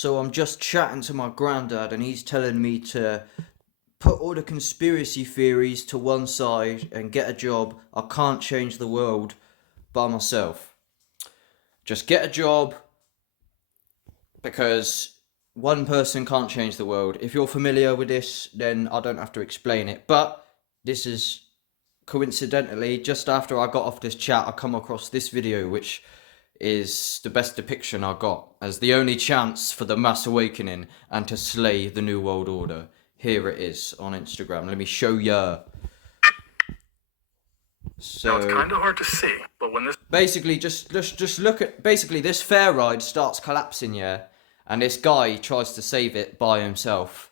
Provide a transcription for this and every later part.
So I'm just chatting to my granddad, and he's telling me to put all the conspiracy theories to one side and get a job. I can't change the world by myself. Just get a job because one person can't change the world. If you're familiar with this, then I don't have to explain it. But this is coincidentally just after I got off this chat, I come across this video, which is the best depiction I got as the only chance for the mass awakening and to slay the new world order. Here it is on Instagram. Let me show ya. Now it's kind of hard to see, but when this Basically, just look at, basically this fair ride starts collapsing, yeah, and this guy tries to save it by himself,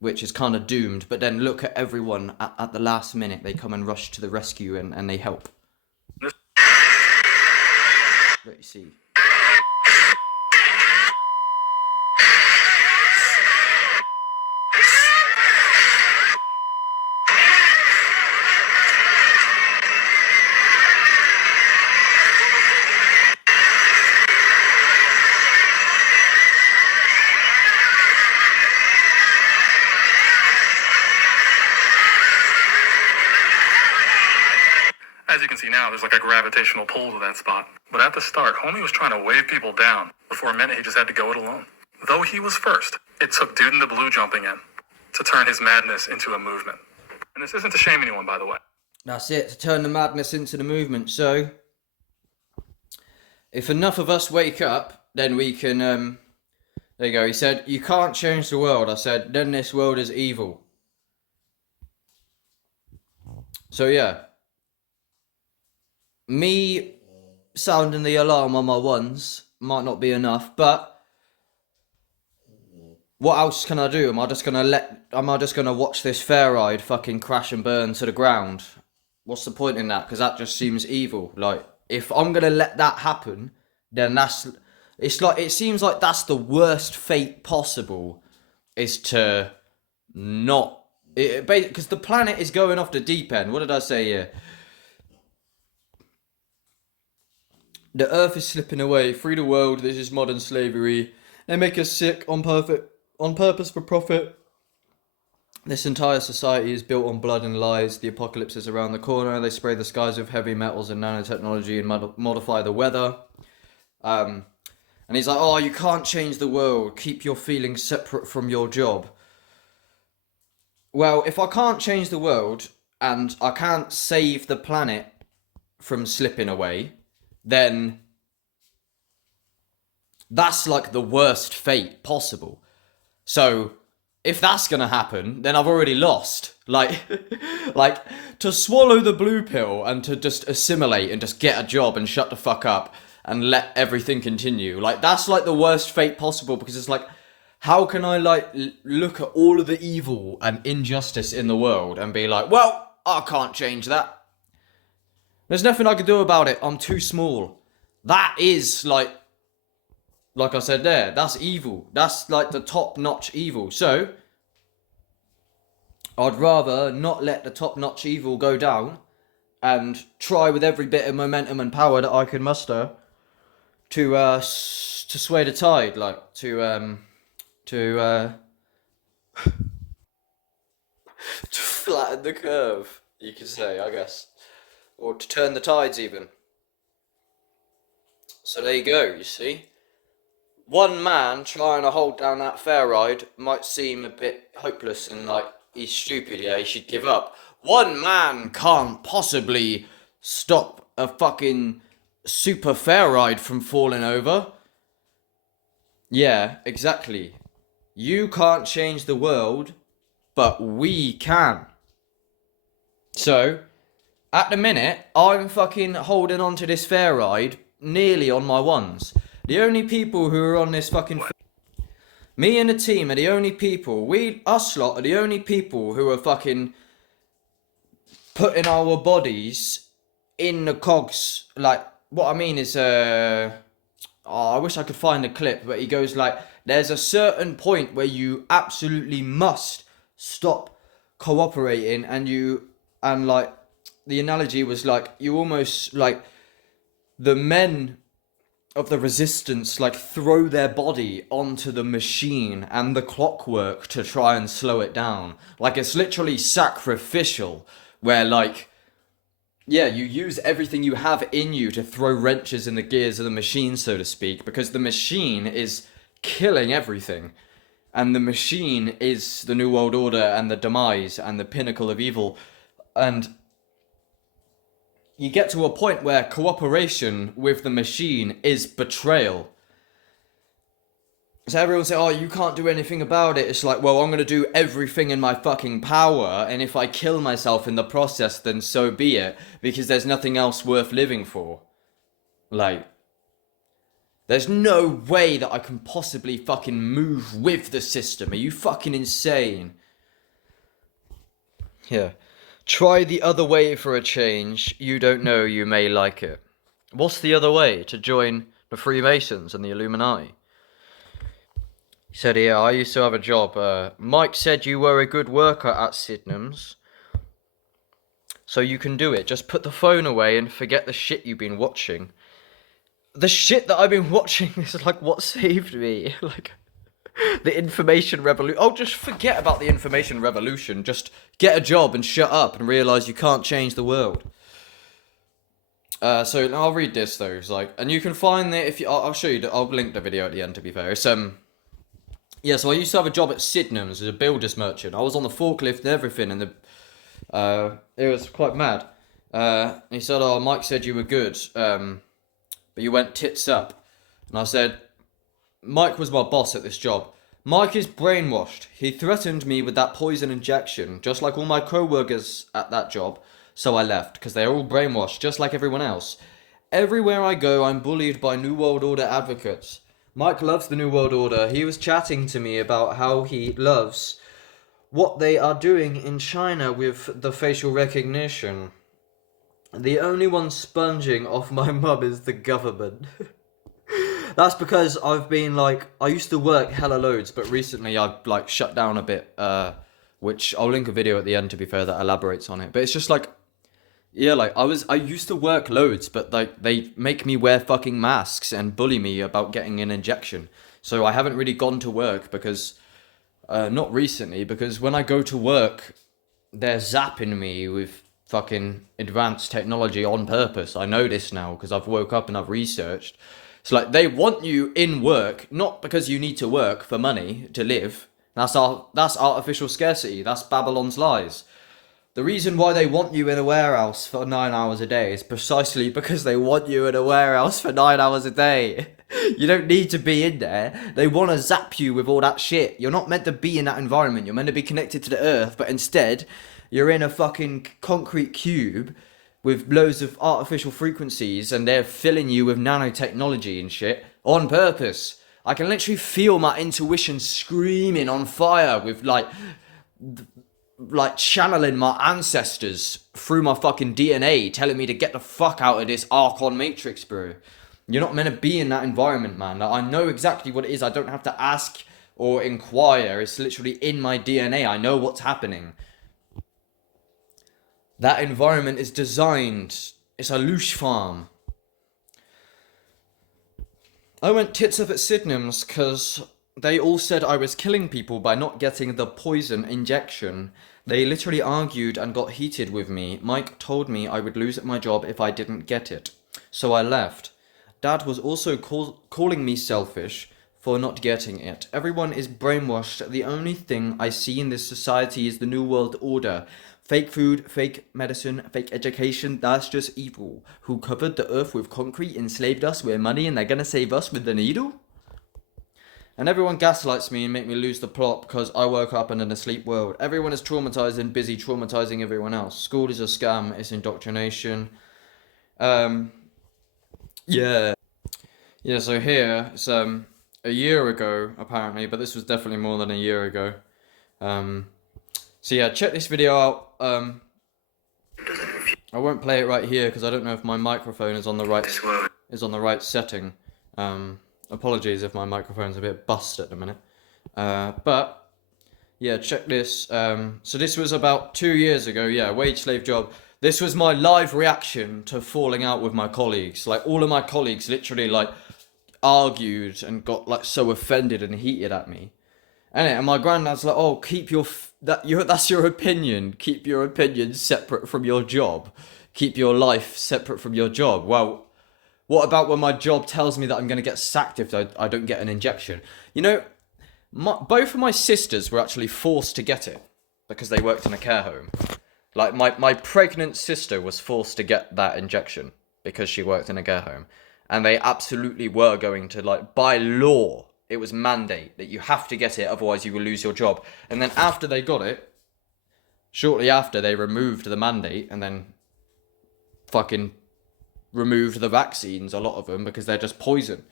which is kind of doomed. But then look at everyone at the last minute. They come and rush to the rescue and they help. this Let you see. As you can see now, there's like a gravitational pull to that spot. But at the start, homie was trying to wave people down. Before a minute, he just had to go it alone. Though he was first, it took Dude in the Blue jumping in to turn his madness into a movement. And this isn't to shame anyone, by the way. That's it, to turn the madness into the movement. So, if enough of us wake up, then we can, there you go. He said, you can't change the world. I said, then this world is evil. So, yeah. Me sounding the alarm on my ones might not be enough, but what else can I do? Am I just gonna watch this fair ride fucking crash and burn to the ground? What's the point in that? Because that just seems evil. Like, if I'm gonna let that happen, then it seems like that's the worst fate possible, is to not, because the planet is going off the deep end. What did I say here? The earth is slipping away. Free the world. This is modern slavery. They make us sick on purpose for profit. This entire society is built on blood and lies. The apocalypse is around the corner. They spray the skies with heavy metals and nanotechnology and modify the weather. And he's like, oh, you can't change the world. Keep your feelings separate from your job. Well, if I can't change the world and I can't save the planet from slipping away, then that's like the worst fate possible. So if that's gonna happen, then I've already lost. Like, like, to swallow the blue pill and to just assimilate and just get a job and shut the fuck up and let everything continue. Like, that's like the worst fate possible, because it's like, how can I like look at all of the evil and injustice in the world and be like, well, I can't change that. There's nothing I can do about it. I'm too small. That is like I said there, that's evil. That's like the top-notch evil. So, I'd rather not let the top-notch evil go down and try with every bit of momentum and power that I can muster to sway the tide, like to to flatten the curve, you could say, I guess. Or to turn the tides, even. So there you go, you see. One man trying to hold down that fair ride might seem a bit hopeless and like he's stupid, yeah, he should give up. One man can't possibly stop a fucking super fair ride from falling over. Yeah, exactly. You can't change the world, but we can. So, at the minute, I'm fucking holding on to this fair ride nearly on my ones. The only people who are on this fucking... Me and the team are the only people, us lot are the only people who are fucking putting our bodies in the cogs. Like, what I mean is, I wish I could find the clip, but he goes like, there's a certain point where you absolutely must stop cooperating and like, the analogy was like, you almost like, the men of the resistance like throw their body onto the machine and the clockwork to try and slow it down. Like it's literally sacrificial, where like, yeah, you use everything you have in you to throw wrenches in the gears of the machine, so to speak, because the machine is killing everything. And the machine is the New World Order and the demise and the pinnacle of evil. And you get to a point where cooperation with the machine is betrayal. So everyone say, oh, you can't do anything about it. It's like, well, I'm going to do everything in my fucking power, and if I kill myself in the process, then so be it, because there's nothing else worth living for. Like, there's no way that I can possibly fucking move with the system. Are you fucking insane? Yeah. Try the other way for a change. You don't know, you may like it. What's the other way? To join the Freemasons and the Illuminati? He said, yeah, I used to have a job. Mike said you were a good worker at Sydenham's. So you can do it. Just put the phone away and forget the shit you've been watching. The shit that I've been watching is like what saved me. Like, the information revolution. Oh, just forget about the information revolution. Just get a job and shut up and realize you can't change the world. So I'll read this though. It's like, and you can find it if you. I'll show you. I'll link the video at the end. To be fair, it's yeah. So I used to have a job at Sydenham's as a builder's merchant. I was on the forklift and everything, and it was quite mad. He said, "Oh, Mike said you were good, but you went tits up." And I said, Mike was my boss at this job. Mike is brainwashed. He threatened me with that poison injection, just like all my co-workers at that job. So I left, because they're all brainwashed, just like everyone else. Everywhere I go, I'm bullied by New World Order advocates. Mike loves the New World Order. He was chatting to me about how he loves what they are doing in China with the facial recognition. The only one sponging off my mum is the government. That's because I've been like, I used to work hella loads, but recently I've like shut down a bit, which I'll link a video at the end to be fair that elaborates on it. But it's just like, yeah, like I used to work loads, but like they make me wear fucking masks and bully me about getting an injection. So I haven't really gone to work because, not recently, because when I go to work, they're zapping me with fucking advanced technology on purpose. I know this now because I've woke up and I've researched. It's like they want you in work, not because you need to work for money to live. That's artificial scarcity. That's Babylon's lies. The reason why they want you in a warehouse for 9 hours a day is precisely because they want you in a warehouse for 9 hours a day. You don't need to be in there. They want to zap you with all that shit. You're not meant to be in that environment. You're meant to be connected to the earth, but instead, you're in a fucking concrete cube with loads of artificial frequencies, and they're filling you with nanotechnology and shit on purpose. I can literally feel my intuition screaming on fire with like channeling my ancestors through my fucking DNA, telling me to get the fuck out of this Archon Matrix, bro. You're not meant to be in that environment, man. Like, I know exactly what it is. I don't have to ask or inquire. It's literally in my DNA. I know what's happening. That environment is designed. It's a louche farm. I went tits up at Sydenham's because they all said I was killing people by not getting the poison injection. They literally argued and got heated with me. Mike told me I would lose my job if I didn't get it. So I left. Dad was also calling me selfish for not getting it. Everyone is brainwashed. The only thing I see in this society is the New World Order. Fake food, fake medicine, fake education, that's just evil. Who covered the earth with concrete, enslaved us with money, and they're gonna save us with the needle? And everyone gaslights me and make me lose the plot because I woke up in an asleep world. Everyone is traumatized and busy traumatizing everyone else. School is a scam, it's indoctrination. Yeah, so here, it's a year ago, apparently, but this was definitely more than a year ago. So yeah, check this video out. I won't play it right here because I don't know if my microphone is on the right setting. Apologies if my microphone's a bit bust at the minute. But yeah, check this. So this was about 2 years ago. Yeah, wage slave job. This was my live reaction to falling out with my colleagues. Like all of my colleagues literally like argued and got like so offended and heated at me. And my granddad's like, "Oh, keep that's your opinion. Keep your opinion separate from your job. Keep your life separate from your job." Well, what about when my job tells me that I'm going to get sacked if I don't get an injection? You know, both of my sisters were actually forced to get it because they worked in a care home. Like, my pregnant sister was forced to get that injection because she worked in a care home. And they absolutely were going to, like, by law, it was mandate that you have to get it, otherwise you will lose your job. And then after they got it, shortly after, they removed the mandate and then fucking removed the vaccines, a lot of them, because they're just poison.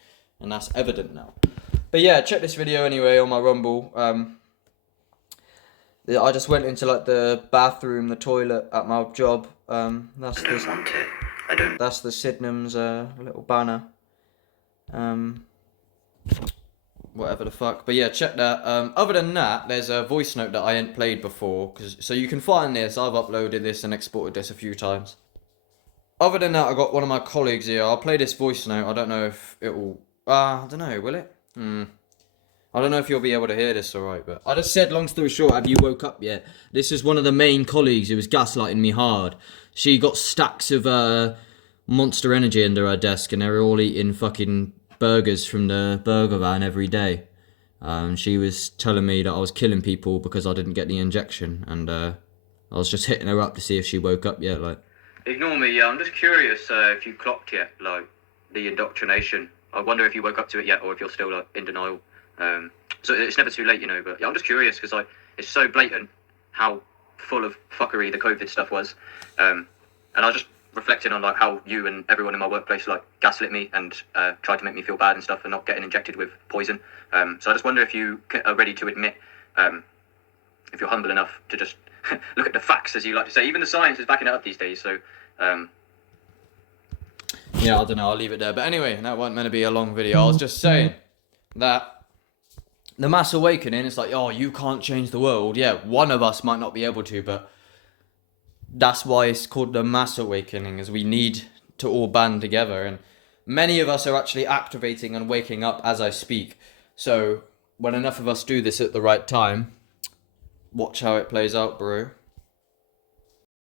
And that's evident now. But yeah, check this video anyway on my Rumble. I just went into like the bathroom, the toilet at my job. That's the Sydenham's little banner. Whatever the fuck. But yeah, check that. Other than that, there's a voice note that I ain't played before, so you can find this. I've uploaded this and exported this a few times. Other than that, I got one of my colleagues here. I'll play this voice note. I don't know if it will. I don't know. Will it? I don't know if you'll be able to hear this alright, but I just said, long story short, have you woke up yet? This is one of the main colleagues who was gaslighting me hard. She got stacks of Monster Energy under her desk, and they were all eating fucking burgers from the burger van every day. She was telling me that I was killing people because I didn't get the injection, and I was just hitting her up to see if she woke up yet. Like, ignore me, yeah. I'm just curious if you clocked yet, like, the indoctrination. I wonder if you woke up to it yet, or if you're still like in denial. So it's never too late, you know, but yeah, I'm just curious because like it's so blatant how full of fuckery the COVID stuff was, and I was just reflecting on like how you and everyone in my workplace like gaslit me and tried to make me feel bad and stuff for not getting injected with poison. So I just wonder if you are ready to admit, if you're humble enough to just look at the facts, as you like to say. Even the science is backing it up these days. So yeah, I don't know. I'll leave it there. But anyway, that wasn't meant to be a long video. I was just saying that the mass awakening, it's like, oh, you can't change the world. Yeah, one of us might not be able to, but that's why it's called the mass awakening, is we need to all band together. And many of us are actually activating and waking up as I speak. So when enough of us do this at the right time, watch how it plays out, bro.